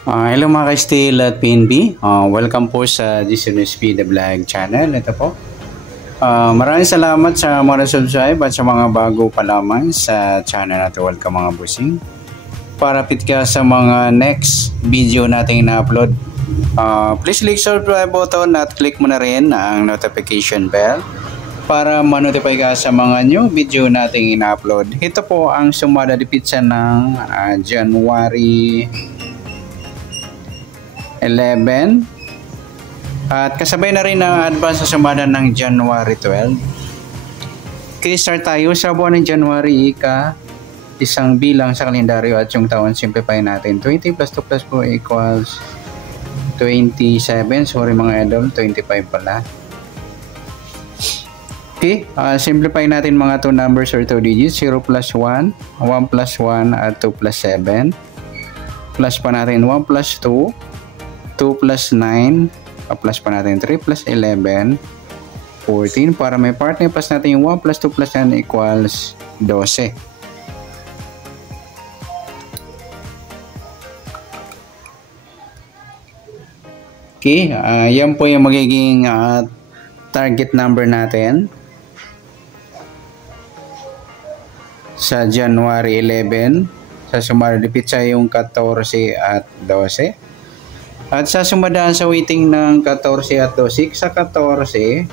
Hello mga ka-Steel at PNB. Welcome po sa GCNSP The Vlog channel. Ito po. Maraming salamat sa mga subscribe at sa mga bago pa lamang sa channel natin. Welcome mga busing. Para fit ka sa mga next video natin na-upload. Please click subscribe button at click mo na rin ang notification bell para ma-notify ka sa mga new video natin ina-upload. Ito po ang sumada di pizza ng January 11 at kasabay na rin ang advance sa sumada ng January 12. Okay, start tayo sa buwan ng January, isang bilang sa kalendaryo at yung taon simplify natin. 20 plus 2 plus 4 equals 27. Sorry mga idol, 25 pala. Okay, simplify natin mga 2 numbers or 2 digits. 0 plus 1, 1 plus 1 at 2 plus 7. Plus pa natin 1 plus 2, 2 plus 9, plus pa natin 3 plus 11, 14. Para may partner, plus natin yung 1 plus 2 plus 9 equals 12. Okay, yan po yung magiging target number natin sa January 11. Sa sumada di pizza yung 14 at 12. At sa sumadaan sa weighting ng 14 at 12, sa 14,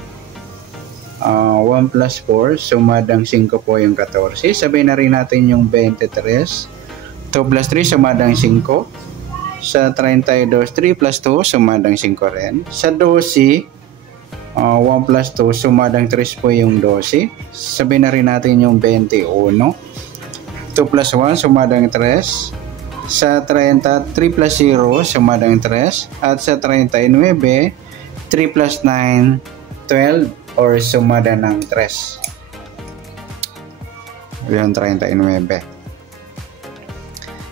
1 plus 4, sumadang 5 po yung 14. Sabay na rin natin yung 23. 2 plus 3, sumadang 5. Sa 32, 3 plus 2, sumadang 5 rin. Sa 12, 1 plus 2, sumadang 3 po yung 12. Sabay na rin natin yung 21. 2 plus 1, sumadang 3. Sa 30, 3 plus 0, sumadang 3. At sa 39, 3 plus 9, 12 or sumada ng 3. Yung 39.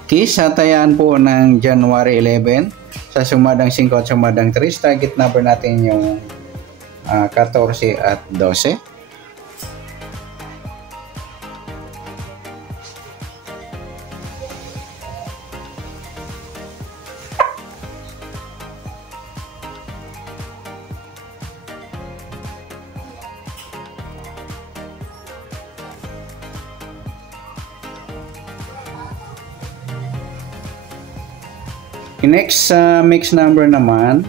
Okay, sa tayaan po ng January 11, sa sumadang 5 at sumadang 3, target number natin yung 14 at 12. Next, mix number naman,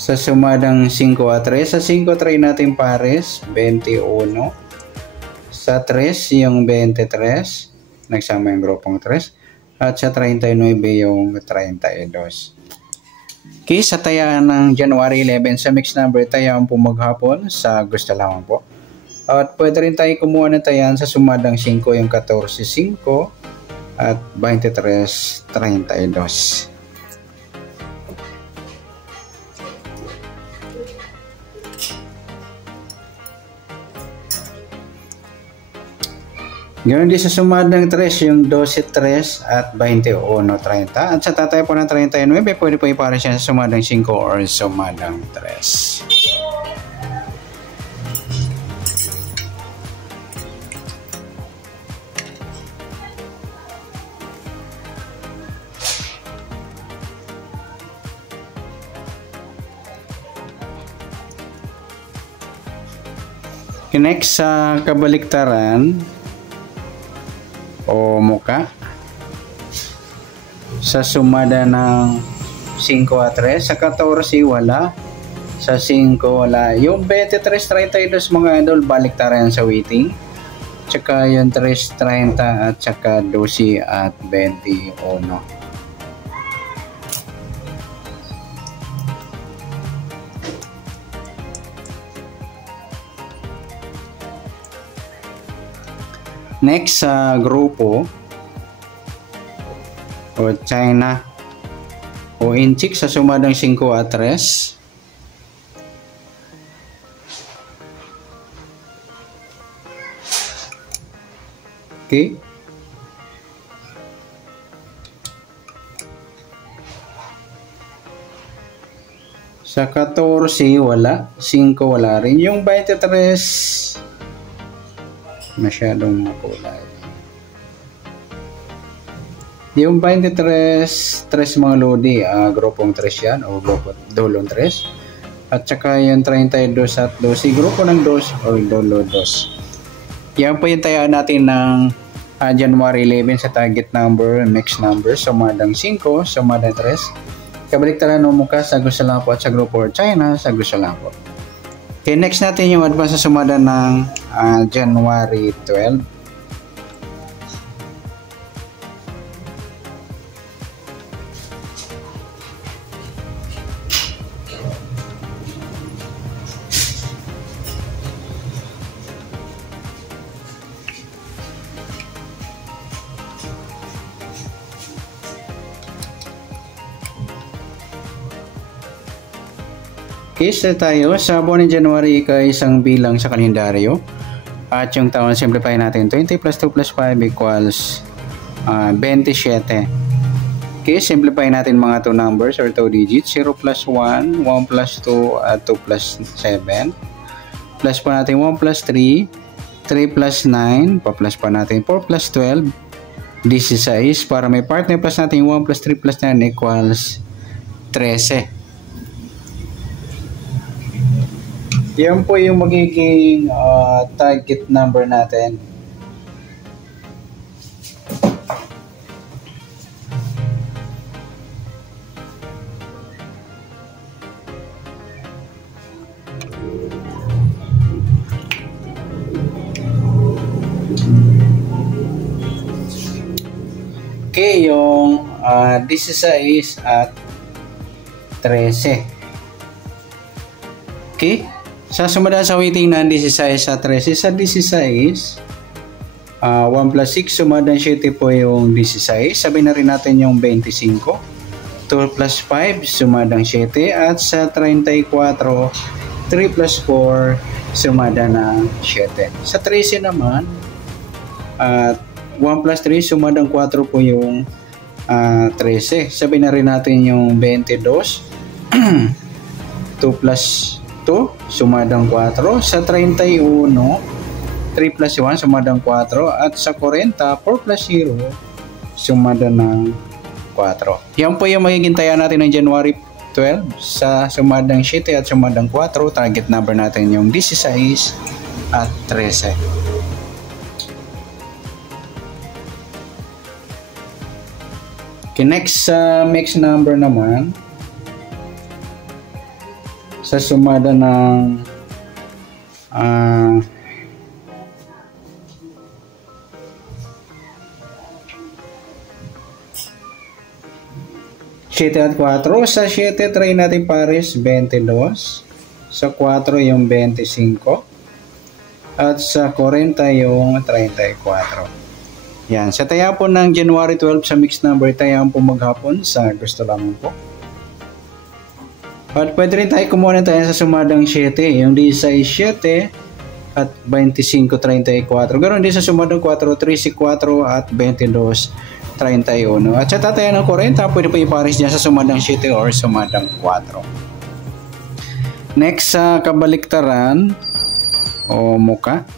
sa sumadang 5 at 3. Sa 5, try natin pares, 21. Sa 3, yung 23. Nagsama yung grupong 3. At sa 39, yung 32. Okay, sa tayaan ng January 11, sa mix number, tayaan po maghapon sa gusto lamang po. At pwede rin tayo kumuha ng tayaan sa sumadang 5, yung 14, 5. At 23, 32. Ganoon din sa sumadang 3, yung 12, 3 at 21, 30. At sa tatay po ng 39, pwede po ipara siya sa sumadang 5 or sumadang 3. Next, sa kabaliktaran o muka, sa sumada ng 5 at 3, sa 14 wala, sa 5 wala. Yung 23, 32 mga idol, baliktaran sa weighting. Tsaka yung 3, 30 at tsaka 12 at 21. Next, sa grupo o China o Inchik, sa sumadang 5 at 3. Okay. Sa 14 wala, 5 wala rin. Yung 23 masyadong makulay. Yung 23, 3 mga lodi, grupong 3 yan o grupo dolong 3. At saka yung 32 at 12, grupo ng 2 o dolo 2. Yan po yung tayaan natin ng January 11 sa target number, mixed number, sumadang 5, sumadang 3. Kabaliktaran ng muka sa gusto lang po at sa grupo China sa gusto lang po. Okay, next natin yung advance sa sumada ng January 12. Case tayo sa buwan ng January isang bilang sa kalendaryo at yung taon simplify natin 20 plus 2 plus 5 equals 27. Okay, simplify natin mga 2 numbers or 2 digits, 0 plus 1, 1 plus 2 at 2 plus 7. Plus pa natin 1 plus 3, 3 plus 9, pa-plus pa natin 4 plus 12, 16. Para may partner plus natin 1 plus 3 plus 9 equals 13. Yan po yung magiging target number natin. Okay, yung 16 at 13. Okay? Sa sumunod sa weighting ng 16 sa 13, sa 16, 1 plus 6, sumadang 7 po yung 16. Sabihin na rin natin yung 25. 2 plus 5, sumadang 7. At sa 34, 3 plus 4, sumada ng 7. Sa 13 naman, 1 plus 3, sumadang 4 po yung 13. Sabihin na rin natin yung 22. 2 plus 2, sumadang 4. Sa 31, 3 plus 1, sumadang 4. At sa 40, 4 plus 0, sumada ng 4. Yan po yung magiging taya natin ng January 12 sa sumadang 7 at sumadang 4. Target number natin yung 16 at 13. Okay, next mixed number naman. Sa sumada ng Siete at 4. Sa 7, try natin pares 22. Sa 4 yung 25. At sa 40 yung 34. Yan. Sa taya po ng January 12 sa mixed number, taya po maghapon sa gusto lamang po. At pwede rin tayo kumuha tayo sa sumadang 7, yung 16, 7 at 25, 34. Ganoon din sa sumadang 4, 34 at 22, 31. At sa tataya ng 40, pwede pa ipares dyan sa sumadang 7 or sumadang 4. Next sa kabaliktaran o muka.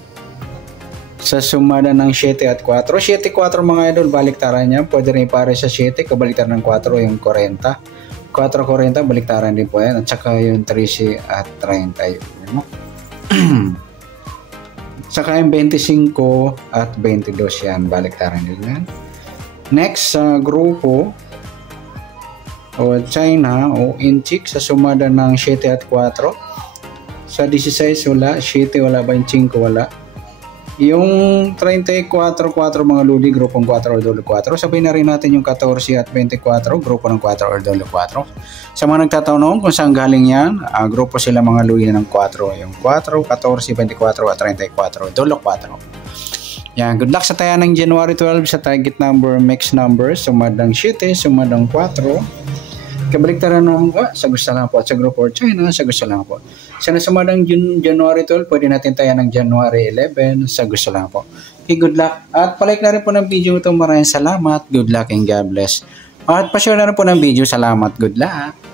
Sa sumada ng 7 at 4. 7, 4 mga idol, baliktaran niya. Pwede rin ipares sa 7, kabaliktaran ng 4 yung 40. 4.40 baliktaran din po yan at saka yung 13 at 30 saka yung 25 at 22 yan baliktaran din yan. Next sa grupo o China o inchik sa sumada ng 7 at 4. Sa 16 wala, 7 wala, 25 wala. Yung 34, 4 mga ludi, grupong 4 or dolo 4. Sabihin na rin natin yung 14 at 24, grupo ng 4 or dolo 4. Sa mga nagtatanong kung saan galing yan, grupo sila mga ludi ng 4. Yung 4, 14, 24 at 34, dolo 4. Yan, good luck sa taya ng January 12 sa target number, mixed number, sumadang 7, sumadang 4. Kabaliktaran ng sa gusto lang po at sa grupo or China sa gusto lang po. Sa nasumadang January 12, pwede natin tayo ng January 11 sa gusto lang po. Okay, good luck. At palike na rin po ng video ito. Maraming salamat. Good luck and God bless. At pa-share na rin po ng video. Salamat. Good luck.